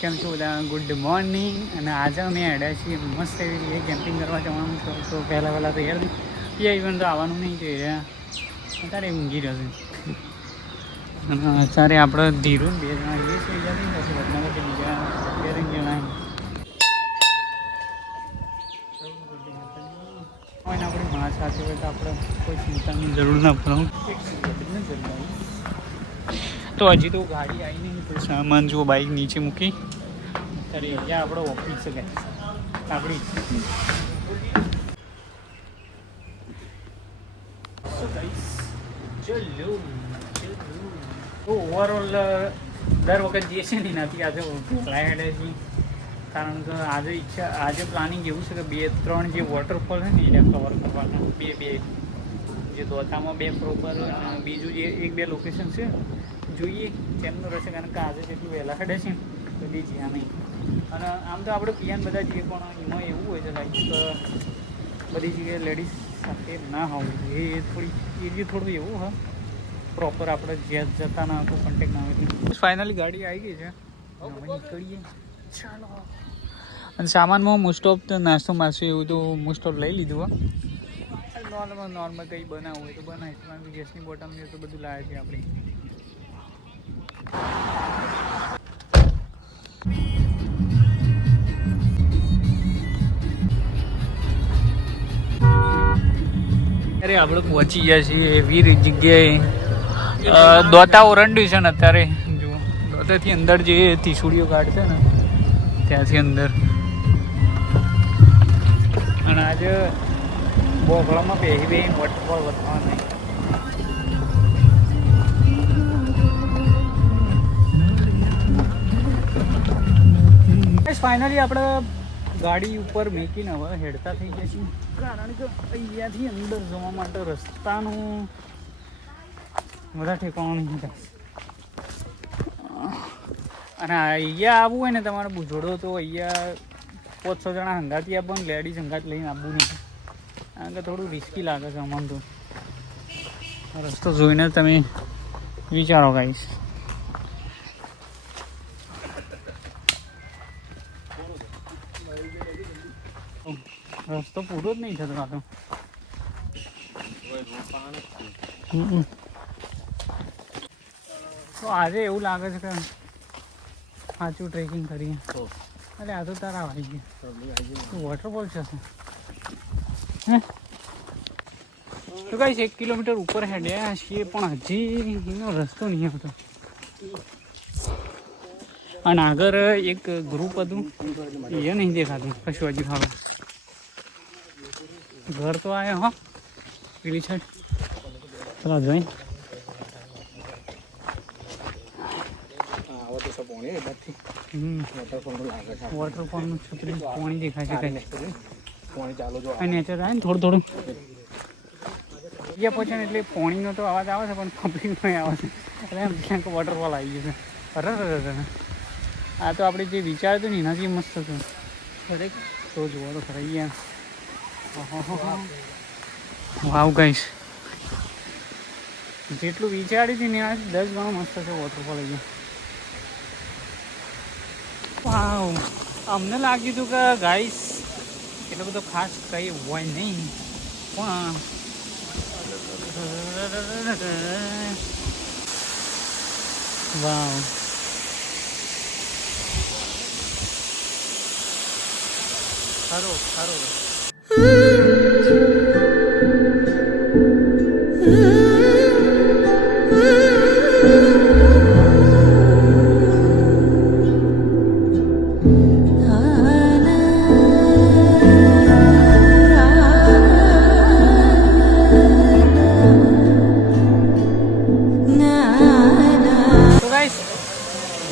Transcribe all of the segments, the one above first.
કેમ છો બધા? Good morning. અને આજે અમે હેડ્યા છીએ મસ્ત એવી રીતે કેમ્પિંગ કરવા જવાનું છે. તો પહેલાં તૈયાર નહીં એ ઇવન તો આવવાનું નહીં તો અત્યારે ઊંઘી રહ્યો છે. અને અત્યારે આપણે ધીરું 2 જણા એ છે પછી વડનગર બીજા 2 જણા હોય ને આપણી માં સાથે હોય તો આપણે કોઈ ચિંતાની જરૂર ના પડે. તો હજી તો ગાડી આવી નહીં તો સામાન જો બાઇક નીચે મૂકી અત્યારે અહીંયા આપણો ઓફિસ છે આપણી. ઓવરઓલ દર વખત જે છે ને એનાથી આજે ફ્લાઇટ છે. કારણ કે આજે પ્લાનિંગ એવું છે કે 2-3 જે વોટરફોલ છે ને એને કવર કરવાના. બે જે દોતામાં 2 પ્રોપર અને બીજું જે 1-2 લોકેશન છે જોઈએ કેમનું રહેશે. કારણ કે આજે જેટલું વહેલા હેડે છે ને તો બી જ્યાં નહીં. અને આમ તો આપણે પિયાન બધા જઈએ પણ એમાં એવું હોય છે લાઈક બધી જગ્યાએ લેડીઝ સાથે ના હોવું જોઈએ. થોડું એવું હા પ્રોપર આપણે જ્યાં જતા ના કોઈ કોન્ટેક્ટ ના હોય. ફાઇનલી ગાડી આવી ગઈ છે, નીકળીએ ચાલો. અને સામાનમાં મોસ્ટ ઓફ તો નાસ્તો મારશે એવું તો મોસ્ટ ઓફ લઈ લીધું. નોર્મલ કંઈ બનાવવું હોય તો બનાવીશ. કારણ કે ગેસની બોટલ ને તો બધું લાવે છે આપણે. અરે આપણે પહોંચી ગયા છીએ એવી જગ્યાએ દોતા ઓરંડ્યું છે ને અત્યારે જુઓ. દોતાથી અંદર જે ત્રિશુળીઓ કાઢશે ને ત્યાંથી અંદર. અને આજે બોગળામાં બે વોટરફોલ વધવા નહીં. ફાઇનલી આપણે ગાડી ઉપર મેકીને હવે હેડતા થઈ ગયા છીએ. કારણ કે અહીંયાથી અંદર જવા માટે રસ્તાનું બધા ઠેકાણું નહીં થાય. અને અહીંયા આવવું હોય ને તમારે બુજોડો તો અહીંયા 5-6 જણા હંગાથી આપવાનું, લેડીઝ હંગાત લઈને આવવું નહીં. કારણ કે થોડું રિસ્કી લાગે છે અમને તો. રસ્તો જોઈને તમે વિચારો ગાઈશ. રસ્તો પૂરો જ નહીં થતો આ તો આજે એવું લાગે છે કે સાચું ટ્રેકિંગ કરીએ. અરે આ તો તારા આવી ગયા વોટરફોલ છે તો કઈ 1 કિલોમીટર ઉપર હેડ્યા છીએ પણ હજી એનો રસ્તો નહીં આવતો. અને આગળ એક ગ્રુપ હતું એ નહીં દેખાતું કશું હજી. ખાવા ઘર તો આવ્યો હો પેલી સાઈડ. ચલો જોઈ વોટરફોલનું છત્રી પાણી દેખાય છે કઈ નેચર આવે ને થોડું અહીંયા પહોંચે ને એટલે પાણીનો તો અવાજ આવે છે પણ પબ્લિકનો આવે છે એટલે એમ ક્યાંક વોટરફોલ આવી ગયું છે. અરે આ તો આપણે જે વિચાર હતું ને એનાથી મસ્ત હતું. દરેક તો જુઓ તો ખરા અહીંયા વાવ ગાઈસ જેટલું વિચાર્યું હતું ને એનાથી 10 ગણો મસ્ત છે વોટરફોલ અહીંયા. વાવ અમને લાગ્યું હતું કે ગાઈસ એટલો બધો ખાસ કંઈ હોય નહીં પણ વાવ ખરો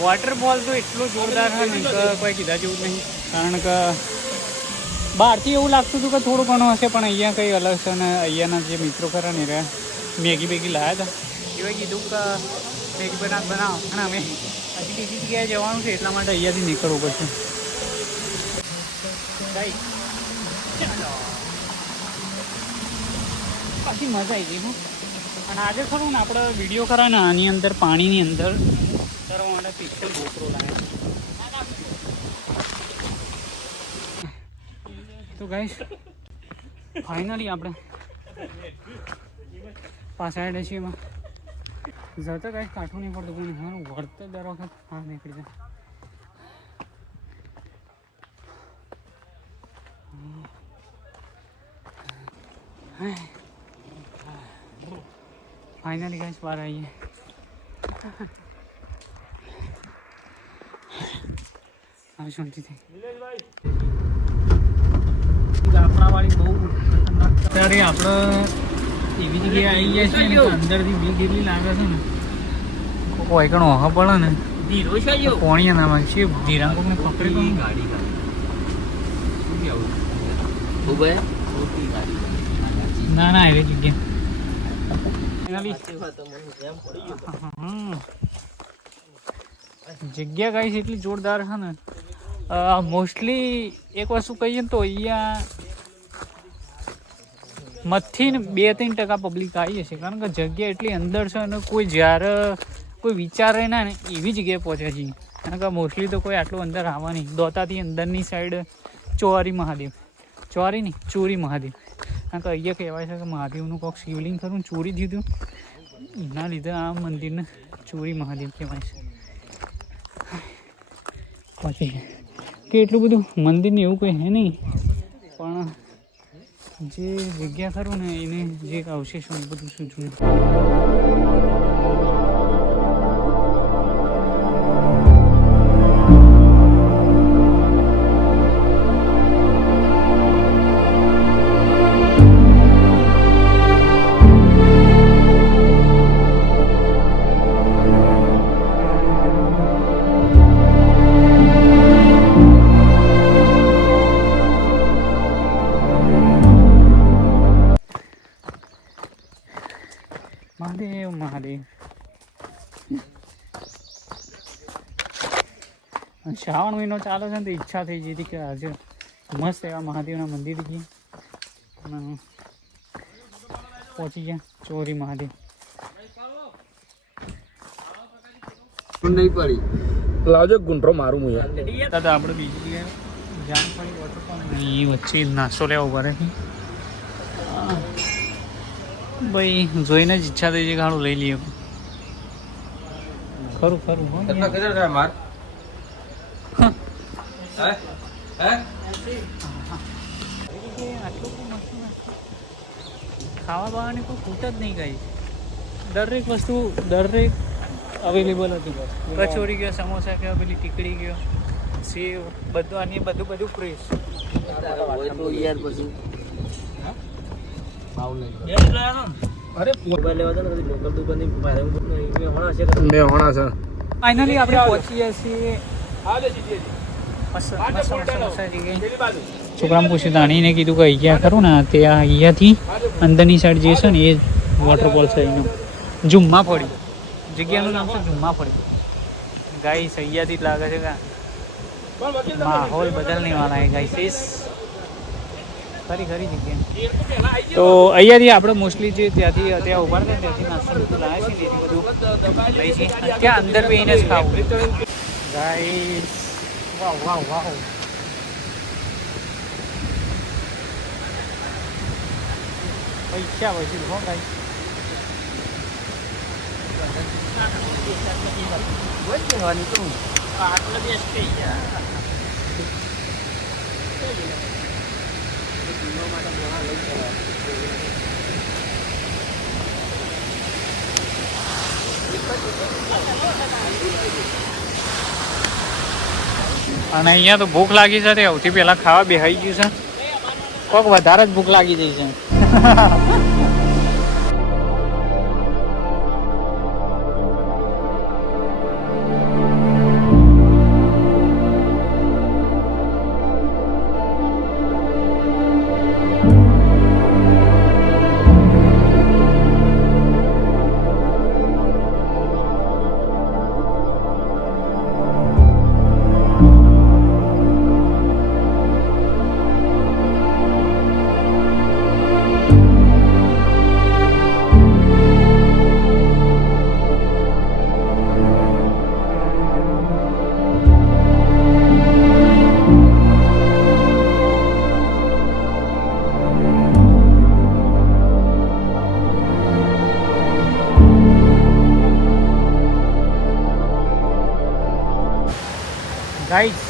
વોટરફોલ તો એટલો જોરદાર છે ને કે કોઈ કીધા જેવું જ નહીં. કારણ કે બહારથી એવું લાગતું હતું કે થોડું ઘણું હશે પણ અહીંયા કંઈ અલગ છે. અને અહીંયાના જે મિત્રો ખરા ને રહ્યા મેગી લાવ્યા હતા એવા કીધું કે મેગી બનાવો. અને અમે હજી બીજી જગ્યાએ જવાનું છે એટલા માટે અહીંયાથી નીકળવું પડશે. પાછી મજા આવી ગઈ હું. અને આજે ખરું ને આપણે વિડીયો ખરા ને આની અંદર પાણીની અંદર કરવા માટે પિક્સેલ GoPro લાવ્યા. તો ગાઈસ ફાઇનલી આપણે પાછા હેડે છીએ એમાં જતા કાંઈ કાઠું નહીં પડતું પણ મારું વળતર દર વખત હા નીકળી જાય. ફાઇનલી ગાઈસ બહાર આવીએ. હવે શાંતિથી ગાફડાવાળી બહુ અત્યારે આપણે એવી જગ્યાએ આવી ગયા છીએ ને અંદરથી બીક એટલી લાગે છે ને કોઈ કણ ઓહો પડે ને પોણીયા નામાં છે ધીરાંગોને પકડી ના ના એવી જગ્યા કઈ છે એટલી જોરદાર છે ને. મોસ્ટલી એક વસ્તુ કહીએ ને તો અહીંયા મથી ને 2-3% પબ્લિક આવી હશે કારણ કે જગ્યા એટલી અંદર છે અને કોઈ જ્યારે કોઈ વિચારે ના ને એવી જગ્યાએ પહોંચે છે કારણ કે મોસ્ટલી તો કોઈ આટલું અંદર આવવા નહીં. દોતાથી અંદરની સાઈડ ચોરી મહાદેવ ચોરી મહાદેવ કારણ કે અહીંયા કહેવાય છે કે મહાદેવનું કોઈક શિવલિંગ ખરું ચોરી થયું હતું એના લીધે આ મંદિરને ચોરી મહાદેવ કહેવાય છે. પછી કે એટલું બધું મંદિરને એવું કંઈ હે નહીં પણ જે જગ્યા ખરું ને એને જે અવશેષો એ બધું શું જોયું. મહાદેવ મહાદેવ શ્રાવણ મહિનો ચાલે છે ને તો ઈચ્છા થઈ ગઈ હતી કે આજે મસ્ત એવા મહાદેવના મંદિર ગયા અને પહોંચી ગયા ચોરી મહાદેવ. નહીં પડી લાવજો ગુંઠરો મારું હું દાદા આપણે બીજી જગ્યાએ જામફળી વોટરફોલ એ વચ્ચે નાસ્તો લેવા ઉભા રહે ભાઈ જોઈને જ ઈચ્છા થઈ છે ગાડું લઈ લઈએ. ખરું ખરું માર ખાવા બાવાની કોઈ ખૂટ જ નહીં ગઈ. દરેક વસ્તુ દરેક અવેલેબલ હતું. કચોરી ગયો, સમોસા ગયો, પેલી ટીકડી ગયો, સેવ બધું આની બધું ફ્રેશ. ફાઇનલી આપણે પહોંચી ગયા છીએ. છોકરાને પૂછ્યું તાણીને કીધું કે અહીંયા ખરું ને ત્યાં અહીંયાથી અંદરની સાઈડ જે છે ને એ વોટરફોલ છે એનો ઝુમ્મા ફળી જગ્યાનું નામ છે ઝુમ્મા ફળી. ગાઈસ અહીંયાથી જ લાગે છે કે માહોલ બદલને વાળા હે ગાઈસ. ખરી જગ્યા તો અહીંયાથી આપણે મોસ્ટલી જે ત્યાંથી ત્યાં ઉભા ને ત્યાંથી નાસ્તો બધું લાવે છે ને એથી બધું લઈ છે ત્યાં અંદર બેહીને જ ખાવું. ગાઈસ વાવ વાવ વાવ પૈસા વસૂલ હો ગાઈસ. આટલા દિવસ થઈ ગયા અને અહીંયા તો ભૂખ લાગી છે સૌથી પહેલા ખાવા બેહાઈ ગયું છે. કોક વધારે જ ભૂખ લાગી જાય છે. ગાઈસ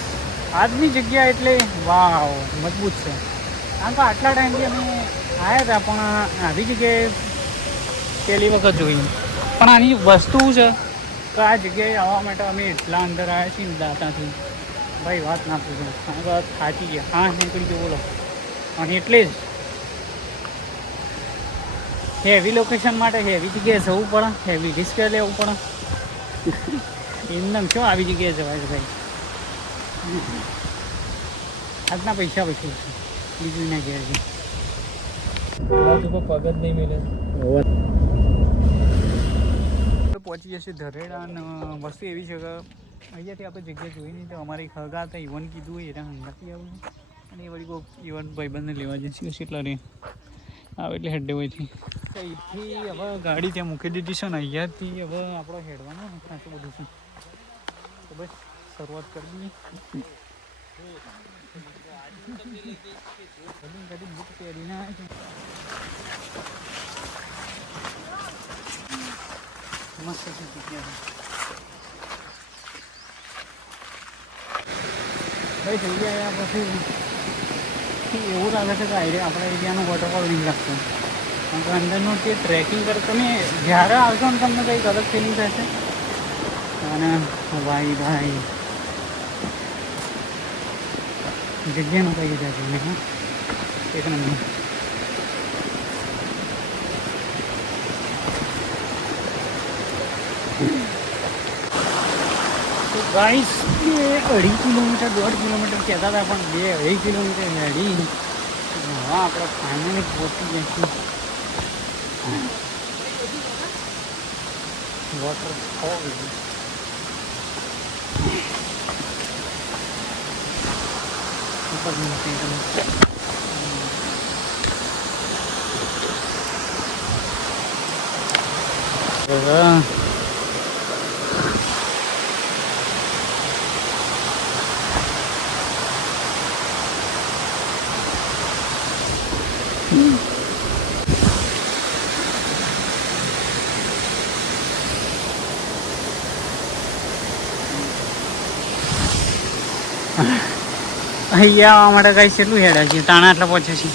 આજની જગ્યા એટલે વાવ મજબૂત છે. આમ તો આટલા ટાઈમથી અમે આવ્યા હતા પણ આવી જગ્યાએ પહેલી વખત જોઈ. પણ આની વસ્તુ છે કે આ જગ્યાએ આવવા માટે અમે એટલા અંદર આવ્યા છીએ ને દાતાથી ભાઈ વાત ના પૂછો. આ વાત થાકી ગયા. હા નીકળી ગયો બોલો. અને એટલે જ હેવી લોકેશન માટે હેવી જગ્યાએ જવું પડે, હેવી રિસ્ક લેવું પડે. એમને શું આવી જગ્યાએ જવાય છે ભાઈ. આજના પૈસા પછી બીજું ના ઘેર છે. પગ જ નહીં મિલે. પહોંચી જશે ધરેડા. અને વસ્તુ એવી છે કે અહીંયાથી આપણે જગ્યા જોઈ નહીં તો અમારી ખગા હતા ઇવન કીધું એના નથી આવું. અને એ વળી કોઈ ઇવન ભાઈબંધને લેવા જશે એટલા રે આવે એટલે હેડે હોયથી અહીંથી હવે ગાડી ત્યાં મૂકી દીધી છે ને અહીંયાથી હવે આપણો હેડવાનો ને ખાસું બધું છે. તો બસ શરૂઆત કરી દઈએ. કદી બુક પહેરીને આવે છે મસ્ત છે જગ્યા. ભાઈ જગ્યા આવ્યા પછી એવું લાગે છે કે આઈડિયા આપણા એરિયાનો વોટરફોલ નહીં લાગતો. કારણ કે અંદરનું તે ટ્રેકિંગ કરો તમે જ્યારે આવશો ને તમને કંઈક અલગ ફિલિંગ થશે. અને ભાઈ જગ્યાનું કઈ રીતે છે હા એક નંબર. તો ગાઈસ 2.5 કિલોમીટર 1.5 કિલોમીટર કહેતા હતા પણ 2.5 કિલોમીટર હેડી હા આપણે ફાઇનલી પહોંચી જઈશું વોટરફોલ. અહીંયા આવવા માટે કઈ કેટલું હેડા છે તાણા આટલા પહોંચે છે.